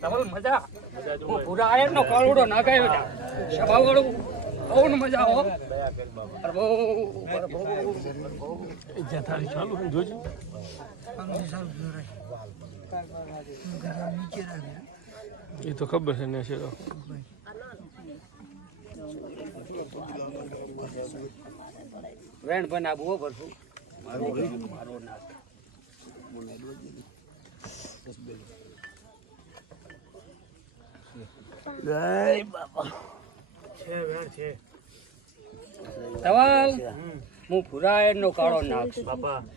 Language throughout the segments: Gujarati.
તમારું મજા? હું પૂરા આયર નો કાળુડો નાગાયો છે. સભા વાળું બહુ મજા હો. અરે બહુ અરે એ તો ખબર છે ને છે. વેણ બનાવવું હો ભરતું મારો મારો સવાલ હું પુરાયણ નો કાળો નાખશું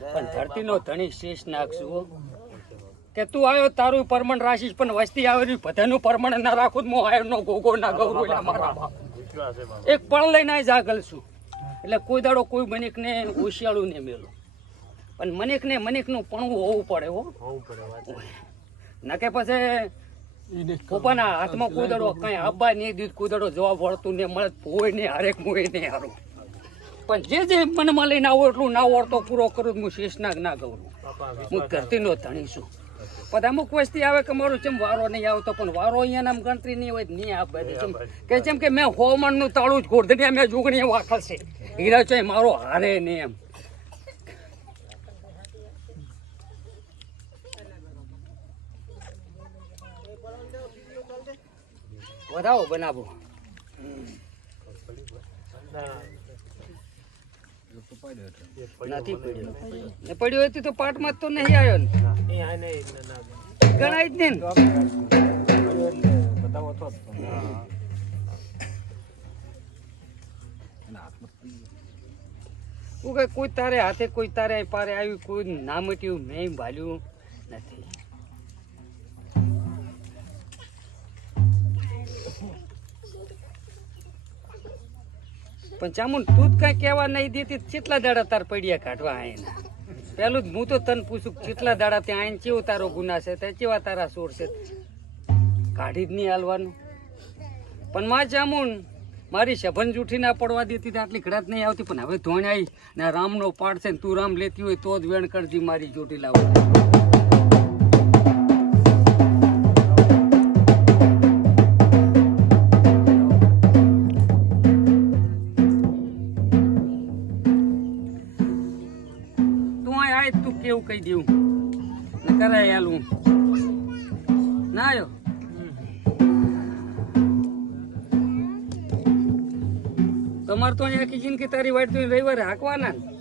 પણ ધરતીનો ધણી શેષ નાખશું હો. કે તું આવ્યો તારું પરમણ રાખીશ પણ વસ્તી આવેલી બધાનું પરમણ ના રાખું તો હું આયર નો ગોગો ના ગૌરવ મારા એક પળ લઈને આ જાગલ છું. એટલે કોઈ દાડો કોઈ મનિકને હોશિયાળું નહીં મેલો. પણ મનિકને મનિકનું પણવું હોવું પડે હો. કે પછી ઈને હાથમાં કોઈ દાડો કઈ આપવા નહીં દીધ કોઈ દાડો જવાબ વળતું ને મળે હોય ને હરેક મોય ને હારું. પણ જે જે મનમાં લઈને આવો એટલું ના વળતો પૂરો કરું હું શેષનાગ ના ગૌરું. હું ધરતીનો ધણી છું. પણ અમુક વસ્તી આવે કે મારું ચેમ વારો નહીં આવતો પણ વારો અહીંયા આમ ગણતરી નહીં હોય નહીં આપે ચમ કે જેમ કે મેં હોમણનું તાળું જ ગોરધનિયા મેં જુગણી વાખલ છે. હીરા ચોય મારો હારે નહીં એમ. વધાવો, બનાવો. નથી પડ્યો. ને પડ્યો હતી તો પાટમાં તો નહીં આવ્યો ને. ગણાય જ નહીં કોઈ તારે હાથે, કોઈ તારે પારે આવ્યું, કોઈ ના મટ્યું મેં ભાલ્યું નથી. પણ ચામુન તું જ કઈ કહેવા નહીં દેતી કેટલા દાડા તાર પડ્યા કાઢવા આવીને પેલું જ હું તો તને પૂછું કેટલા દાડા ત્યાં આઈને કેવો તારો ગુના છે? તે કેવા તારા સોર છે? કાઢી જ નહીં હાલવાનું. પણ માં જામુન મારી સભન જૂઠી ના પડવા દેતી આટલી ઘડાત નહીં આવતી. પણ હવે ધોણ આવી ને રામનો પાડ છે ને તું રામ લેતી હોય તો જ વેણ કરજી મારી જોટી લાવવા કહી દેવું ને કરાય આલું. ના આવ્યો તમારે તો આખી જિંદગી તારી વાટ તો રવિવારે હાંકવાના. ને.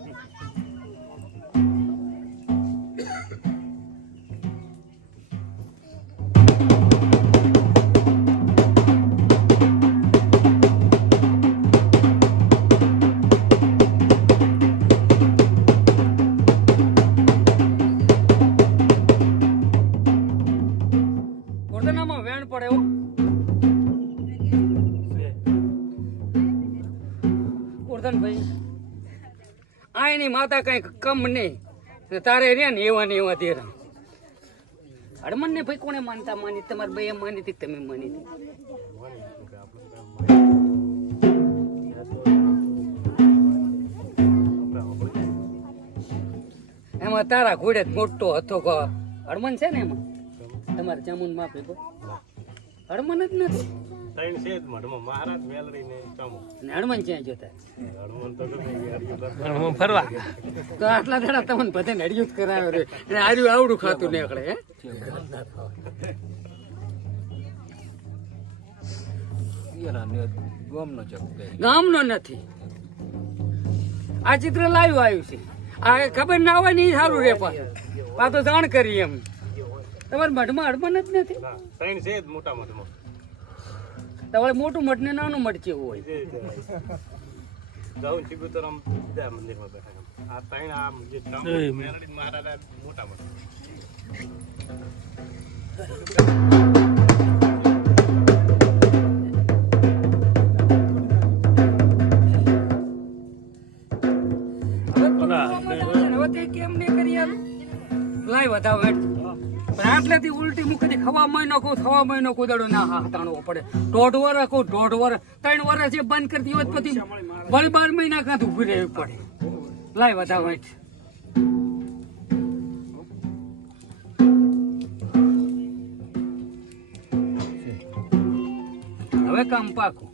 આ માતા કઈ કમ નહીં. તારે રે ને એવા ને એવા ધેરા. હડમન ને ભાઈ કોને માનતા? માની તમારે ભાઈ માની હતી તમે માની હતી? એમાં તારા ઘોડે મોટો હતો હડમન છે ને એમાં? તમારે જામુનમાં ભેગો હડમન જ નથી. ત્રણ છે જ મઢમાં. મહારાજ મેલડી ને ચામો. અને હડમન ક્યાં જોતા? તો ફરવા. તો આટલા દાડા તમને બધે નડિયું જ કરાવ્યો રે. આર્યું આવડું ખાતું નીકળે હે? ગામનો નથી. આ ચિત્ર લાવ્યું આવ્યું છે. આ ખબર ના હોય ને ઈ સારું રે પાછું આ તો જાણ કરી એમ. તમારે મઢમાં અડપણ જ નથી? ત્રણ છે જ મોટા મઢમાં. તમારે મોટું મઠ ને નાનું મઠ જેવું હોય. જાઉં સિબુતર આમ બીજા મંદિરમાં બેઠા આ ત્રણ આ જે મેલડી મહારાજ આ મોટા મઢ હવે તે કેમ આટલેથી ઉલટી મૂકીને ખવા મહિનો કહું થવા મહિનો કુદાડો ના હાથાણો પડે. દોઢ વર કહું દોઢ વર. ત્રણ વર જે બંધ કરતી હોય પછી વળી બાર મહિના કાંત ઊભી રહેવી પડે. લાય બધા વાંચ હવે કામ પાકું.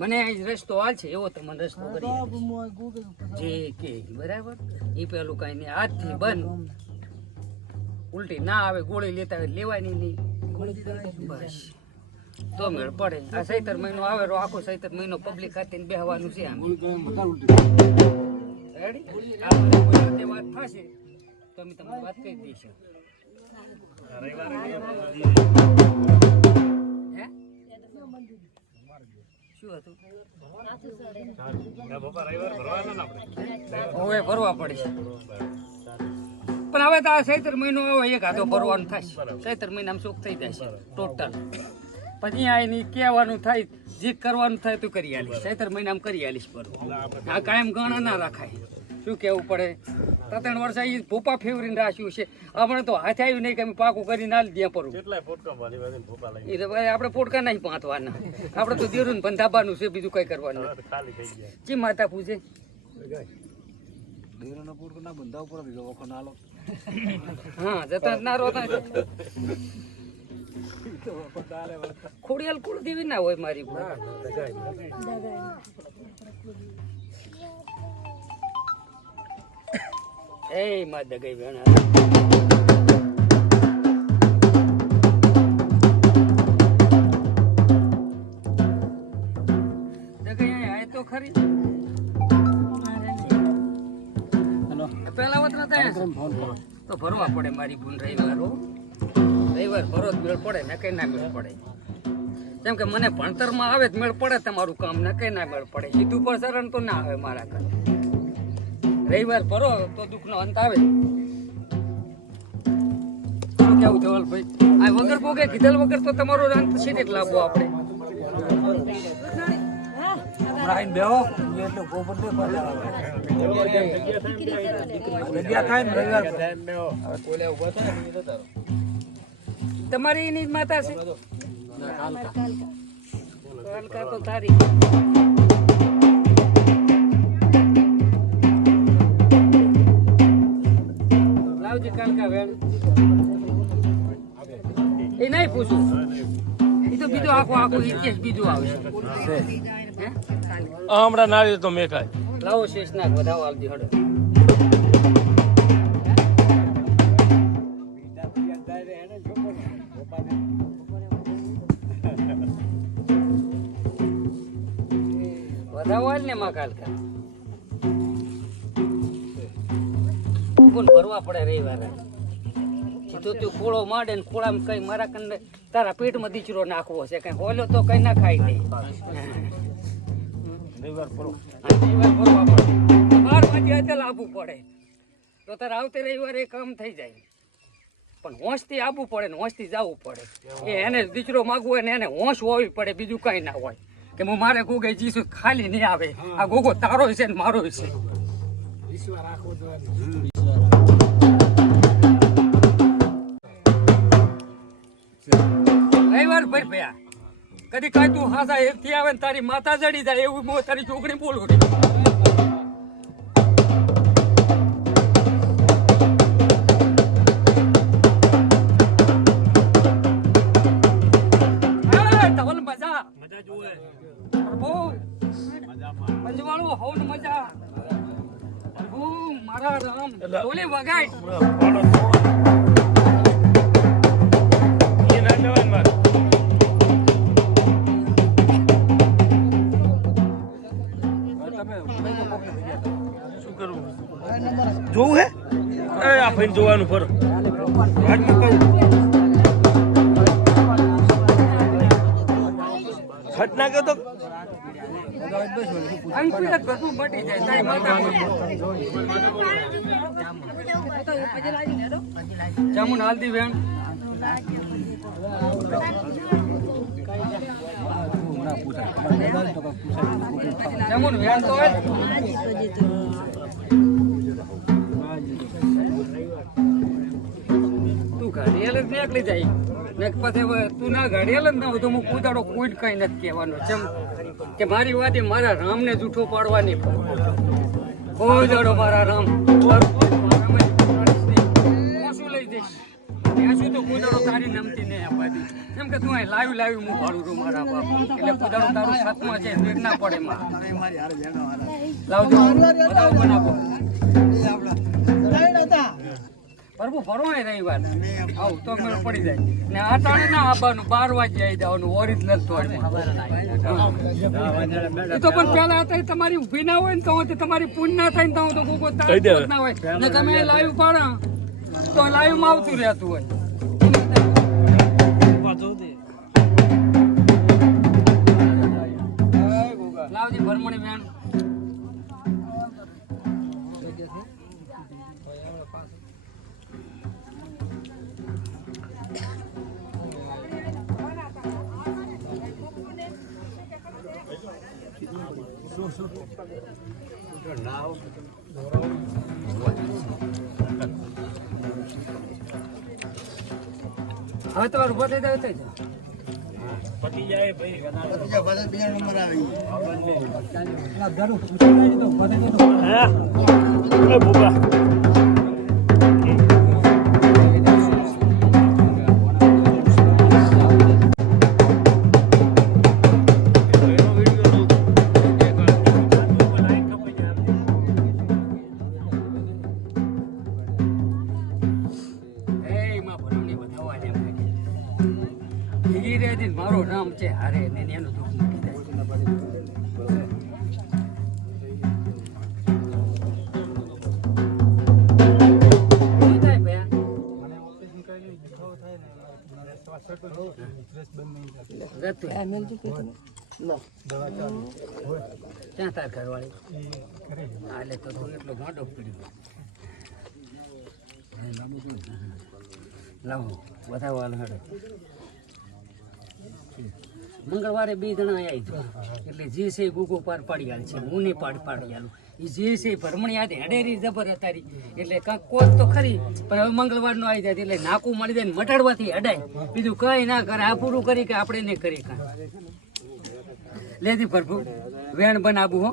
મને રસ્તો હાલ છે એવો તમને રસ્તો કરી જે કે બરાબર? એ પેલું કઈ નહીં આજથી બંધ. ઉલટી ના આવે ગોળી લેતા હોય લેવાની નહીં. બસ. તો મેળ પડે. આ સૈતર મહિનો આવે રો આખો સૈતર મહિનો પબ્લિક ખાતે બેહવાનું છે આમ. રેડી આ બધી કોઈ રીતે વાત થશે તો અમે તમને વાત કરી દઈશું. શું હતું? હવે ભરવા પડે પણ હવે તો આ ચૈત્ર મહિનો આવે એક હાથો ભરવાનું થાય. ચૈત્ર મહિનામાં સુખ થઈ જાય છે ટોટલ પછી આવીને કહેવાનું થાય જે કરવાનું થાય તું કરી આલીશ. ચૈત્ર મહિનામાં કરી આલીશ ભરવું આ કાયમ ગણા ના રાખાય. શું કેવું પડે? ત્રણ ત્રણ વર્ષ એ ભોપા ફેવરીને રાખ્યું છે. આપણે તો હાથે આવ્યું નહીં કે અમે પાકું કરીને આલી દે પરું. તો ભાઈ આપણે પોટકા નહીં પાંચવાના આપણે તો દેરું ને બંધાબાનું છે બીજું કઈ કરવાનું નથી. ખાલી થઈ ગયા જી માતા પૂજે હા જતા ના રોતા ખોડિયાલ કુળ દેવી ના હોય મારી એ માં દગાઈ બેન તો ખરી. તો ભરવા પડે મારી ભૂલ, રવિવારો રવિવાર ભરો જ મેળ પડે, ને કઈ ના મેળ પડે. જેમ કે મને ભણતરમાં આવે જ મેળ પડે તમારું કામ, ને કઈ ના મેળ પડે. સીધું પર સરણ તો ના આવે મારા ઘરે. રવિવાર ભરો, તો દુઃખનો અંત આવે. શું કેવું ધવલભાઈ આ વગર ભોગે, કીધેલ વગર તો તમારો અંત છે ને લાવવો આપણે તમારી એની જ માતા છે કાલકા તો તારી લાવજે કાલકા વેણ એ નહીં પૂછું એ તો બીજો આખો આખો ઇતિહાસ બીજો આવશે હે આ હમણાં ના તો મેં ખાય લાવો શેષ નાખ વધાવો આવજે હડો વધાવો ને માં કાલકા. ભરવા પડે રવિવારે. તું ખોળો માંડે ખોળામાં કઈ મારા કંદે તારા પેટમાં દીચરો નાખવો છે. કઈ હોલ્યો તો કઈ ના ખાય નહીં રવિવાર ભરવા પડે. બાર વાગે હાથે લાવવું પડે. તો તારે આવતે રવિવારે કામ થઈ જાય. પણ હોંશથી આવવું પડે ને હોંશથી જવું પડે. એ એને દીકરો માગવો હોય ને એને હોંશ હોવી પડે બીજું કંઈ ના હોય. કે હું મારે ગોગે જીસુ ખાલી નહીં આવે. આ ગોગો તારો છે ને મારો છે. રવિવાર ભાઈ ભયા. કદી કાંઈ તું હાસા એથી આવે ને તારી માતા જડી જાય એવું હું તારી છોકરી બોલું રે એ, ધવલ મજા. મજા મજા. મજા મારા રામ. ટોલી વગાડ. એ જોવાનું ફરો. ખટ તો. જાય તારી માતા જામુન વેણ. જામુન વેણ તો. તું નીકળી જાય. ને પછી તું ના ઘડેલ ના તો હું કુદાડો કોઈ કઈ નથી કહેવાનો. જેમ કે મારી વાત એ મારા રામને જૂઠો પાડવાની. કોઈ દાડો મારા રામ લઈ દઈશ શું તો કોઈ તારી નમતી નહીં આપવા દે કે તું અહીં લાવી લાવી હું ભાડું છું મારા બાપ એટલે પોતાનું તારું સાતમાં છે ના પડે માં લાવજો. બનાવો. પ્રભુ ફરો ને રવિવાર. આવું તો મેળ પડી જાય. ને આ તાણે ના આવવાનું બાર વાગે આવી જવાનું ઓરિજિનલ તો એ તો પણ પેલા હતા તમારી ઊભી ના હોય ને તો તમારી પૂન ના થાય ને તો તો કોકો તાર ના હોય. ને તમે લાઈવ પાડો. તો લાઈવમાં આવતું રહેતું હોય. લાવજી ભરમણી બેન હવે તમારું ઊભો થઈ જાય થઈ જાય. પતી જાય ભાઈ. હા એ ભૂપા. એ ક્યાં તાર ઘરવાળી હા, એટલે તો તું એટલો ગાંડો પીડ્યો લાવો બધા વાલ હડે મંગળવારે બે જણા આવી જો એટલે જે છે ગુગો પાર પાડી આલ છે. હું નહીં પાડ પાડી આલું. જે છે ભરમણી યાદ એટલે કાંક કોચ તો ખરી, પણ હવે મંગળવારનો આવી જાય, એટલે નાકું મળી જાય મટાડવાથી હડાય. બીજું કઈ ના કરે, આ પૂરું કરી કે આપણે ને કરી કાંઈ. લેતી પ્રભુ, વેણ બનાવું હો.